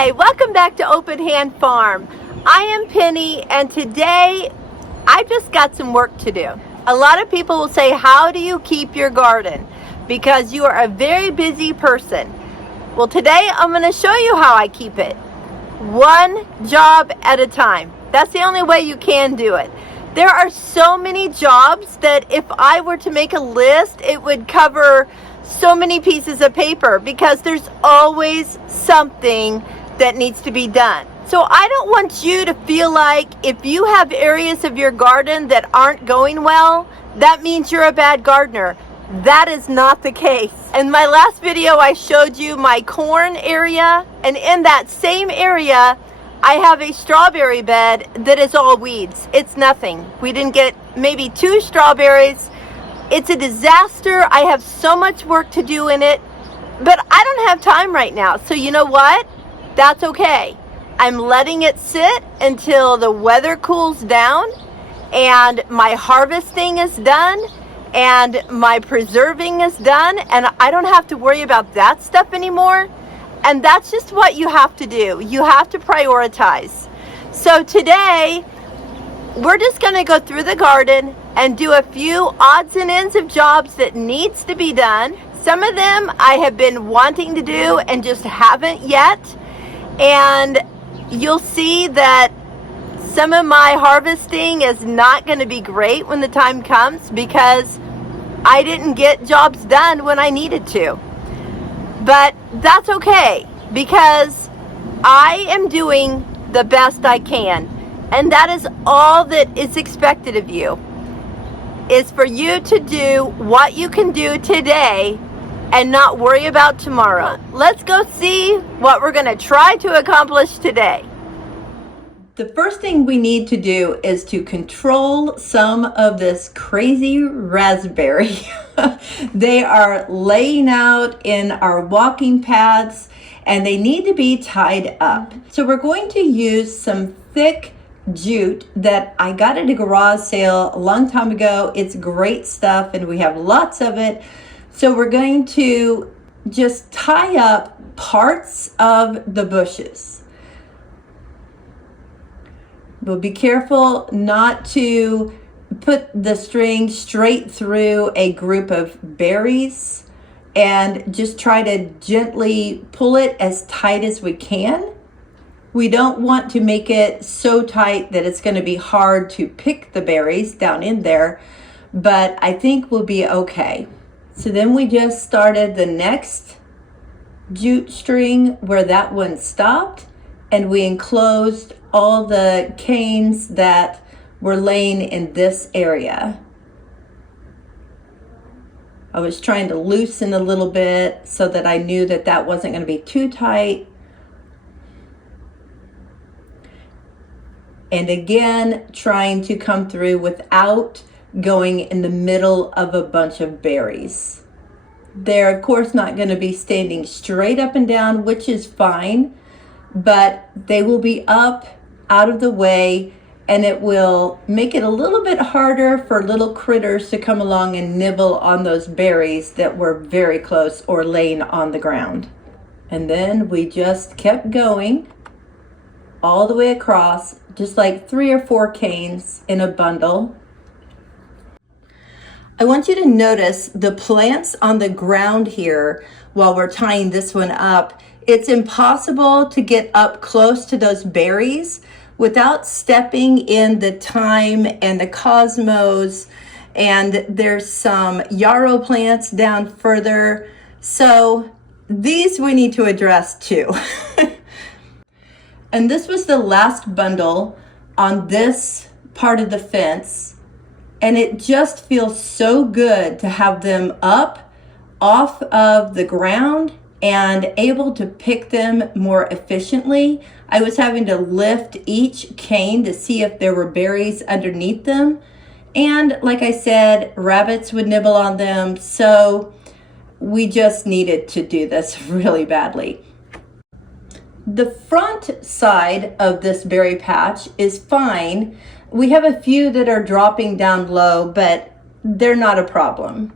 Hi, welcome back to Open Hand Farm. I am Penny, and today I've just got some work to do. A lot of people will say, how do you keep your garden? Because you are a very busy person. Well, today I'm going to show you how I keep it. One job at a time. That's the only way you can do it. There are so many jobs that if I were to make a list, it would cover so many pieces of paper because there's always something that needs to be done. So I don't want you to feel like if you have areas of your garden that aren't going well, that means you're a bad gardener. That is not the case. In my last video, I showed you my corn area, and in that same area, I have a strawberry bed that is all weeds. It's nothing. We didn't get maybe 2 strawberries. It's a disaster. I have so much work to do in it, but I don't have time right now. So you know what? That's okay. I'm letting it sit until the weather cools down and my harvesting is done and my preserving is done, and I don't have to worry about that stuff anymore. And that's just what you have to do. You have to prioritize. So today, we're just going to go through the garden and do a few odds and ends of jobs that needs to be done. Some of them I have been wanting to do and just haven't yet. And you'll see that some of my harvesting is not going to be great when the time comes because I didn't get jobs done when I needed to. But that's okay because I am doing the best I can. And that is all that is expected of you, is for you to do what you can do today and not worry about tomorrow. Let's go see what we're going to try to accomplish today. The first thing we need to do is to control some of this crazy raspberry. They are laying out in our walking paths and they need to be tied up. So we're going to use some thick jute that I got at a garage sale a long time ago. It's great stuff and we have lots of it. So we're going to just tie up parts of the bushes. But be careful not to put the string straight through a group of berries, and just try to gently pull it as tight as we can. We don't want to make it so tight that it's going to be hard to pick the berries down in there, but I think we'll be okay. So then we just started the next jute string where that one stopped, and we enclosed all the canes that were laying in this area. I was trying to loosen a little bit so that I knew that that wasn't going to be too tight. And again, trying to come through without going in the middle of a bunch of berries. They're of course not going to be standing straight up and down, which is fine, but they will be up out of the way, and it will make it a little bit harder for little critters to come along and nibble on those berries that were very close or laying on the ground. And then we just kept going all the way across, just like 3 or 4 canes in a bundle. I want you to notice the plants on the ground here while we're tying this one up. It's impossible to get up close to those berries without stepping in the thyme and the cosmos, and there's some yarrow plants down further. So these we need to address too. And this was the last bundle on this part of the fence. And it just feels so good to have them up off of the ground and able to pick them more efficiently. I was having to lift each cane to see if there were berries underneath them. And like I said, rabbits would nibble on them. So we just needed to do this really badly. The front side of this berry patch is fine. We have a few that are dropping down low, but they're not a problem.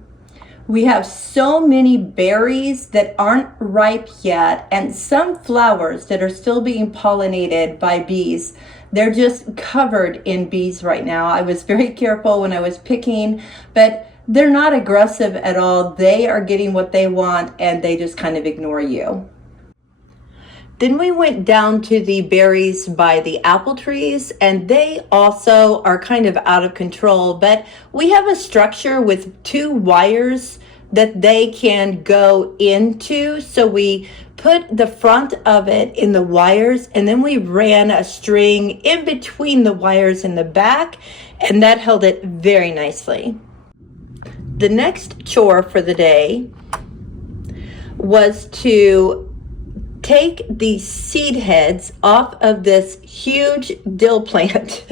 We have so many berries that aren't ripe yet and some flowers that are still being pollinated by bees. They're just covered in bees right now. I was very careful when I was picking, but they're not aggressive at all. They are getting what they want and they just kind of ignore you. Then we went down to the berries by the apple trees, and they also are kind of out of control, but we have a structure with 2 wires that they can go into. So we put the front of it in the wires, and then we ran a string in between the wires in the back, and that held it very nicely. The next chore for the day was to take the seed heads off of this huge dill plant.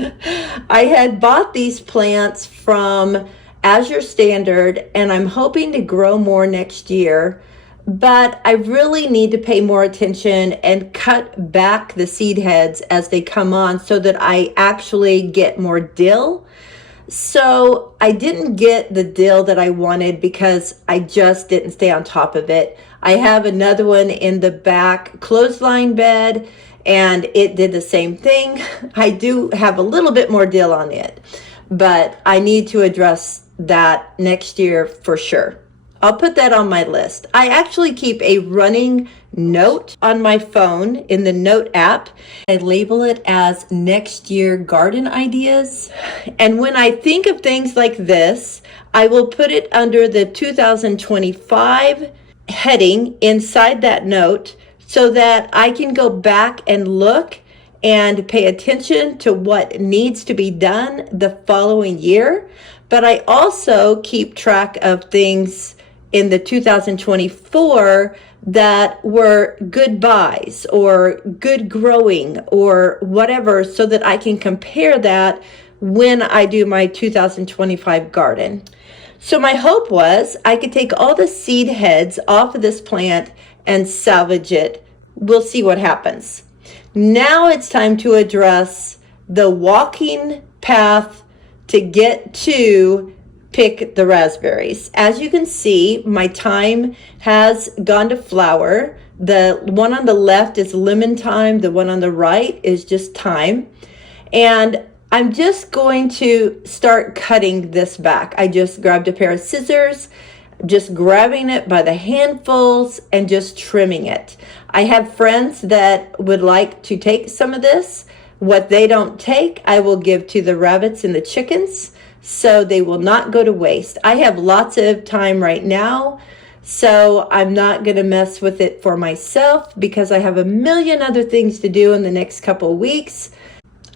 I had bought these plants from Azure Standard and I'm hoping to grow more next year, but I really need to pay more attention and cut back the seed heads as they come on so that I actually get more dill. So I didn't get the dill that I wanted because I just didn't stay on top of it. I have another one in the back clothesline bed and it did the same thing. I do have a little bit more dill on it, but I need to address that next year for sure. I'll put that on my list. I actually keep a running note on my phone in the note app. I label it as next year garden ideas. And when I think of things like this, I will put it under the 2025 heading inside that note so that I can go back and look and pay attention to what needs to be done the following year. But I also keep track of things in the 2024 that were good buys or good growing or whatever, so that I can compare that when I do my 2025 garden. So my hope was I could take all the seed heads off of this plant and salvage it. We'll see what happens. Now it's time to address the walking path to get to pick the raspberries. As you can see, my thyme has gone to flower. The one on the left is lemon thyme. The one on the right is just thyme. And I'm just going to start cutting this back. I just grabbed a pair of scissors, just grabbing it by the handfuls and just trimming it. I have friends that would like to take some of this. What they don't take, I will give to the rabbits and the chickens, so they will not go to waste. I have lots of time right now, so I'm not going to mess with it for myself because I have a million other things to do in the next couple of weeks.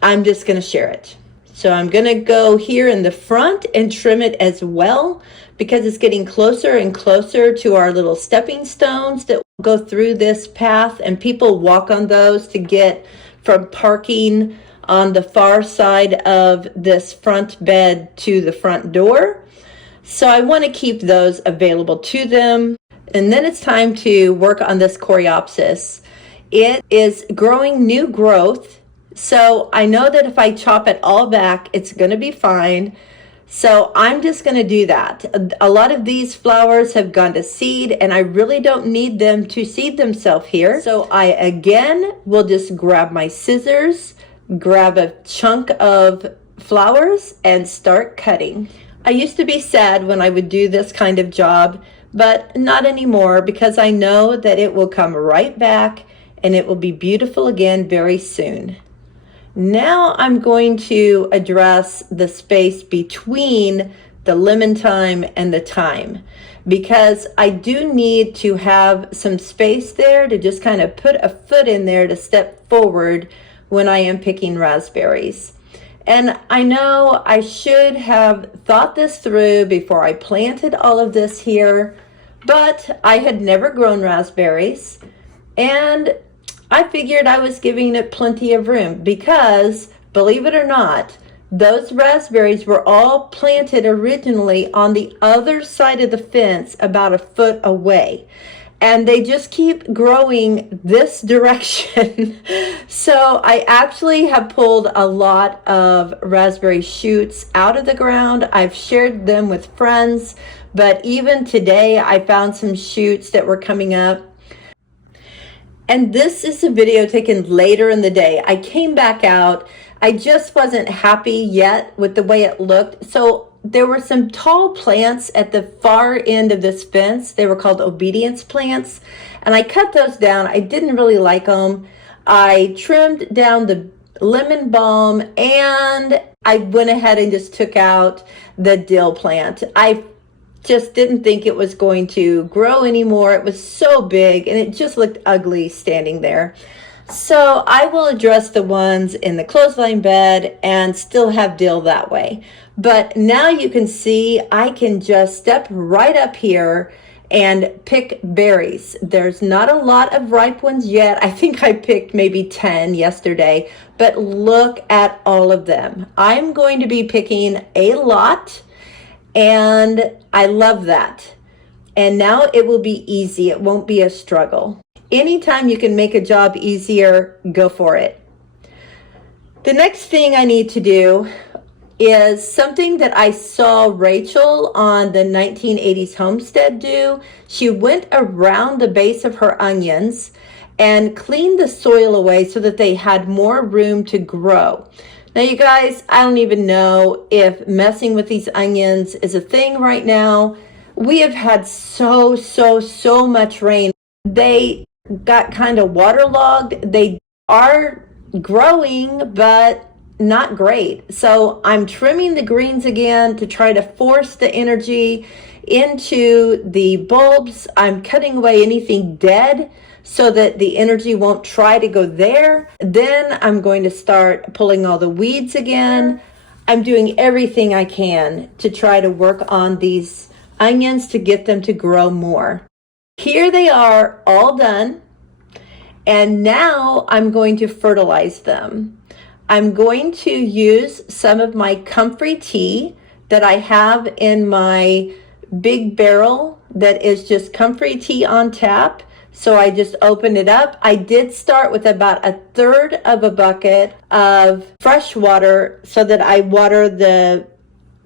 I'm just going to share it. So I'm going to go here in the front and trim it as well because it's getting closer and closer to our little stepping stones that go through this path, and people walk on those to get from parking on the far side of this front bed to the front door. So I want to keep those available to them. And then it's time to work on this coreopsis. It is growing new growth. So I know that if I chop it all back, it's going to be fine. So I'm just going to do that. A lot of these flowers have gone to seed and I really don't need them to seed themselves here. So I again will just grab my scissors, grab a chunk of flowers and start cutting. I used to be sad when I would do this kind of job, but not anymore because I know that it will come right back and it will be beautiful again very soon. Now I'm going to address the space between the lemon thyme and the thyme because I do need to have some space there to just kind of put a foot in there to step forward when I am picking raspberries. And I know I should have thought this through before I planted all of this here, but I had never grown raspberries and I figured I was giving it plenty of room because, believe it or not, those raspberries were all planted originally on the other side of the fence about a foot away. And they just keep growing this direction. So I actually have pulled a lot of raspberry shoots out of the ground. I've shared them with friends, But even today, I found some shoots that were coming up. And this is a video taken later in the day. I came back out. I just wasn't happy yet with the way it looked. So there were some tall plants at the far end of this fence. They were called obedience plants. And I cut those down. I didn't really like them. I trimmed down the lemon balm and I went ahead and just took out the dill plant. I just didn't think it was going to grow anymore. It was so big and it just looked ugly standing there. So I will address the ones in the clothesline bed and still have dill that way. But now you can see I can just step right up here and pick berries. There's not a lot of ripe ones yet. I think I picked maybe 10 yesterday, but look at all of them. I'm going to be picking a lot, and I love that. And now it will be easy. It won't be a struggle. Anytime you can make a job easier, go for it. The next thing I need to do is something that I saw Rachel on the 1980s homestead do. She went around the base of her onions and cleaned the soil away so that they had more room to grow. Now you guys, I don't even know if messing with these onions is a thing right now. We have had so much rain. They got kind of waterlogged. They are growing, but not great. So I'm trimming the greens again to try to force the energy into the bulbs. I'm cutting away anything dead so that the energy won't try to go there. Then I'm going to start pulling all the weeds again. I'm doing everything I can to try to work on these onions to get them to grow more. Here they are all done. And now I'm going to fertilize them. I'm going to use some of my comfrey tea that I have in my big barrel that is just comfrey tea on tap. So I just opened it up. I did start with about 1/3 of a bucket of fresh water so that I water the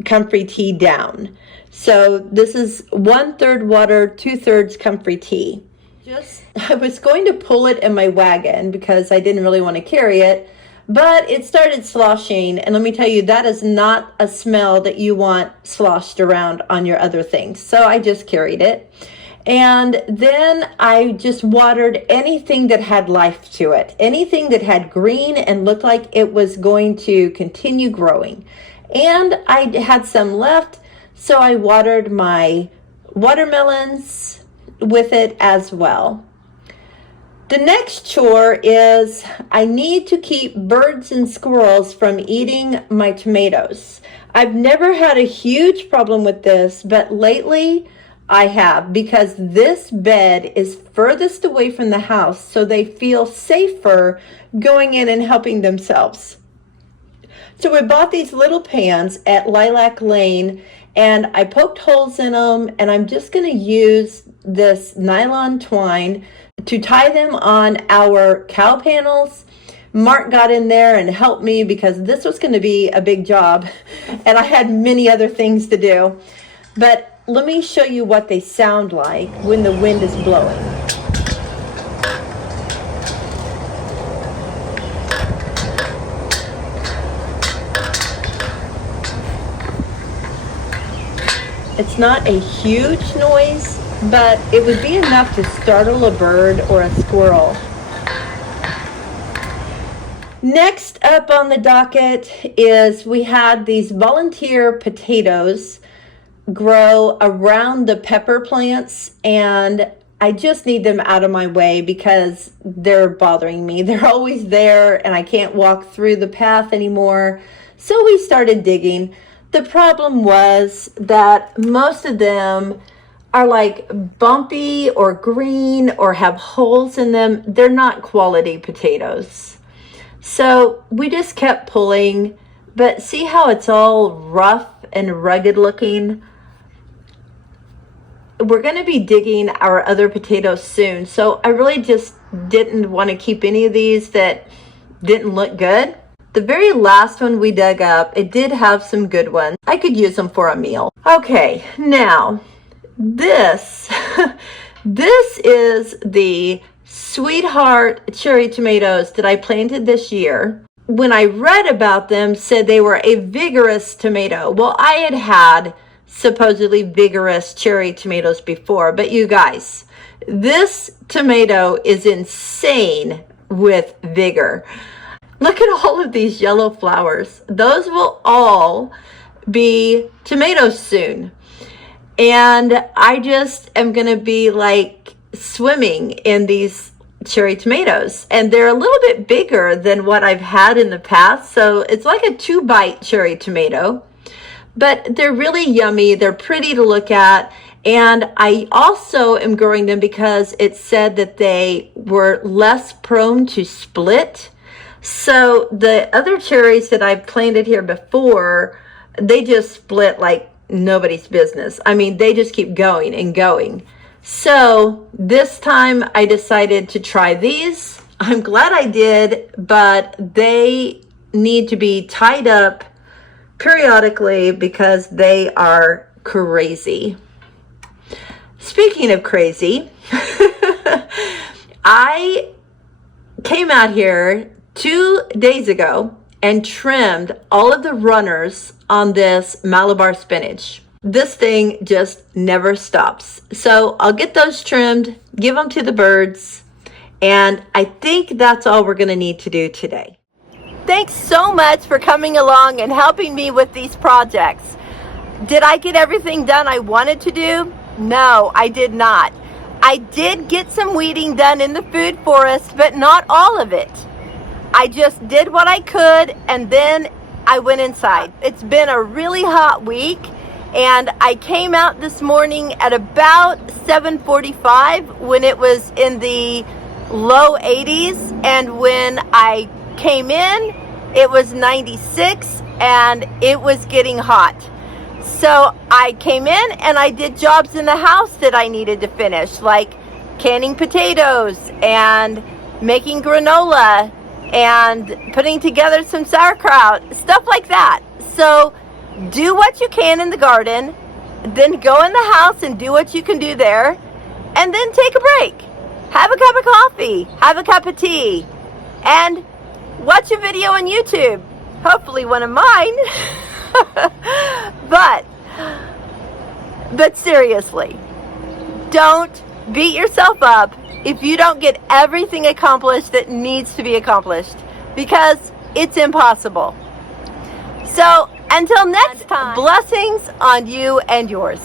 comfrey tea down. So this is 1/3 water, 2/3 comfrey tea. I was going to pull it in my wagon because I didn't really want to carry it, but it started sloshing, and let me tell you, that is not a smell that you want sloshed around on your other things. So I just carried it, and then I just watered anything that had life to it, anything that had green and looked like it was going to continue growing. And I had some left, so I watered my watermelons with it as well. The next chore is I need to keep birds and squirrels from eating my tomatoes. I've never had a huge problem with this, but lately I have, because this bed is furthest away from the house, so they feel safer going in and helping themselves. So we bought these little pans at Lilac Lane, and I poked holes in them, and I'm just going to use this nylon twine to tie them on our cow panels. Mark got in there and helped me because this was going to be a big job, and I had many other things to do. But let me show you what they sound like when the wind is blowing. It's not a huge noise, but it would be enough to startle a bird or a squirrel. Next up on the docket is we had these volunteer potatoes grow around the pepper plants, and I just need them out of my way because they're bothering me. They're always there and I can't walk through the path anymore. So we started digging. The problem was that most of them are like bumpy or green or have holes in them. They're not quality potatoes. So we just kept pulling, but see how it's all rough and rugged looking? We're going to be digging our other potatoes soon. So I really just didn't want to keep any of these that didn't look good. The very last one we dug up, it did have some good ones. I could use them for a meal. Okay, now this, this is the Sweetheart cherry tomatoes that I planted this year. When I read about them, said they were a vigorous tomato. Well, I had supposedly vigorous cherry tomatoes before, but you guys, this tomato is insane with vigor. Look at all of these yellow flowers. Those will all be tomatoes soon. And I just am going to be like swimming in these cherry tomatoes. And they're a little bit bigger than what I've had in the past. So it's like a 2-bite cherry tomato. But they're really yummy. They're pretty to look at. And I also am growing them because it said that they were less prone to split. So the other cherries that I've planted here before, they just split like nobody's business. I mean, they just keep going and going. So this time I decided to try these. I'm glad I did, but they need to be tied up periodically because they are crazy. Speaking of crazy, I came out here 2 days ago and trimmed all of the runners on this Malabar spinach. This thing just never stops. So I'll get those trimmed, give them to the birds, and I think that's all we're going to need to do today. Thanks so much for coming along and helping me with these projects. Did I get everything done I wanted to do? No, I did not. I did get some weeding done in the food forest, but not all of it. I just did what I could, and then I went inside. It's been a really hot week, and I came out this morning at about 7:45 when it was in the low 80s, and when I came in, it was 96, and it was getting hot. So I came in and I did jobs in the house that I needed to finish, like canning potatoes and making granola and putting together some sauerkraut, stuff like that. So do what you can in the garden, then go in the house and do what you can do there, and then take a break. Have a cup of coffee, have a cup of tea, and watch a video on YouTube, hopefully one of mine. But seriously, don't beat yourself up if you don't get everything accomplished that needs to be accomplished, because it's impossible. So until next time, blessings on you and yours.